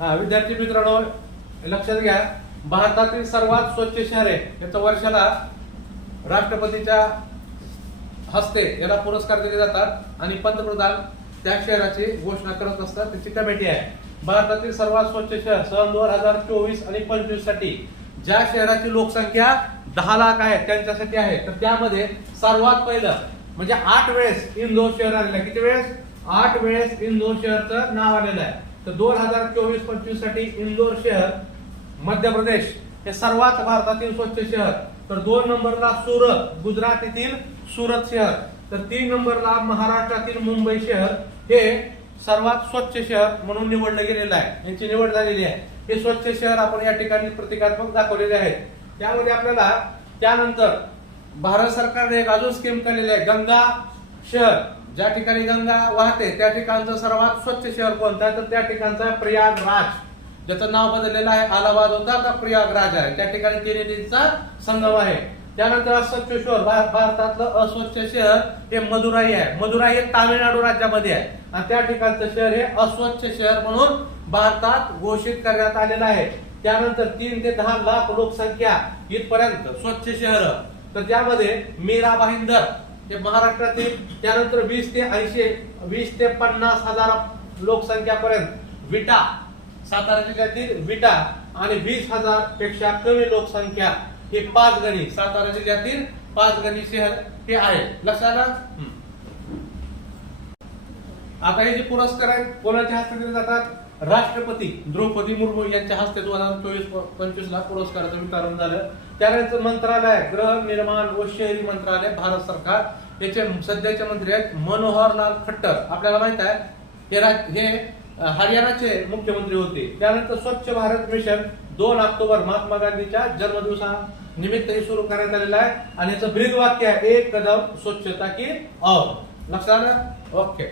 हा विद्यार्थी मित्रांनो लक्षात घ्या भारतातील सर्वात स्वच्छ शहर आहे. याचं वर्षाला राष्ट्रपतीच्या हस्ते याला पुरस्कार दिले जातात आणि पंतप्रधान त्या शहराची घोषणा करत असतात. त्याची कमिटी आहे. भारतातील सर्वात स्वच्छ शहर सन दोन हजार चोवीस आणि पंचवीससाठी ज्या शहराची लोकसंख्या दहा लाख आहे त्यांच्यासाठी आहे. तर त्यामध्ये सर्वात पहिलं म्हणजे आठ वेळेस इंदोर शहर आलेलं आहे. किती वेळेस? आठ वेळेस इंदोर शहरचं नाव आलेलं आहे. तर दोन हजार चोवीस पंचवीससाठी इंदोर शहर मध्य प्रदेश हे सर्वात भारतातील स्वच्छ शहर. तर दोन नंबरला सुरत गुजरात येथील सुरत शहर. तर तीन नंबरला महाराष्ट्रातील मुंबई शहर हे सर्वात स्वच्छ शहर म्हणून निवडलं गेलेलं आहे. यांची निवड झालेली आहे. हे स्वच्छ शहर आपण या ठिकाणी प्रतिकात्मक दाखवलेले आहेत. त्यामध्ये आपल्याला त्यानंतर भारत सरकारने एक अजून स्कीम काढलेली आहे. गंगा शहर. ज्या ठिकाणी गंगा वाहते त्या ठिकाणचं सर्वात स्वच्छ शहर कोणतं आहे? तर त्या ठिकाणचं आहे प्रयागराज. ज्याचं नाव बदललेलं आहे अलाहाबाद होता आता प्रयागराज आहे. त्या ठिकाणी तीन संगम आहे. त्यानंतर अस्वच्छ शहर भारतातलं अस्वच्छ शहर हे मदुराई आहे. मदुराई हे तामिळनाडू राज्यामध्ये आहे. आणि त्या ठिकाणचं शहर हे अस्वच्छ शहर म्हणून भारतात घोषित करण्यात आलेलं आहे. त्यानंतर तीन ते दहा लाख लोकसंख्या इथपर्यंत स्वच्छ शहर. तर त्यामध्ये मीरा भाईंदर हे महाराष्ट्रातील त्यानंतर वीस ते ऐंशी वीस ते पन्नास हजार लोकसंख्यापर्यंत विटा सातारा जिल्ह्यातील विटा आणि वीस हजारपेक्षा कमी लोकसंख्या हे पाच गणी सातारा जिल्ह्यातील पाच गणी शहर हे आहे. लक्षात आता हे जे पुरस्कार आहेत कोणाच्या हस्ते दिले जातात? राष्ट्रपती द्रौपदी मुर्मू यांच्या हस्ते दोन हजार चोवीस पंचवीस ला पुरस्काराचं वितरण झालं. त्यानंतर मंत्रालय गृह निर्माण व शहरी मंत्रालय भारत सरकार याचे सध्याचे मंत्री आहेत मनोहर लाल खट्टर. आपल्याला माहीत आहे हे राज हे हरियाणाचे मुख्यमंत्री होते. त्यानंतर स्वच्छ भारत मिशन दोन ऑक्टोबर महात्मा गांधीच्या जन्मदिवसा निमित्त हे सुरू करण्यात आलेलं आहे. आणि याचं ब्रीद वाक्य आहे एक कदम स्वच्छता की और लक्षात आलं? ओके.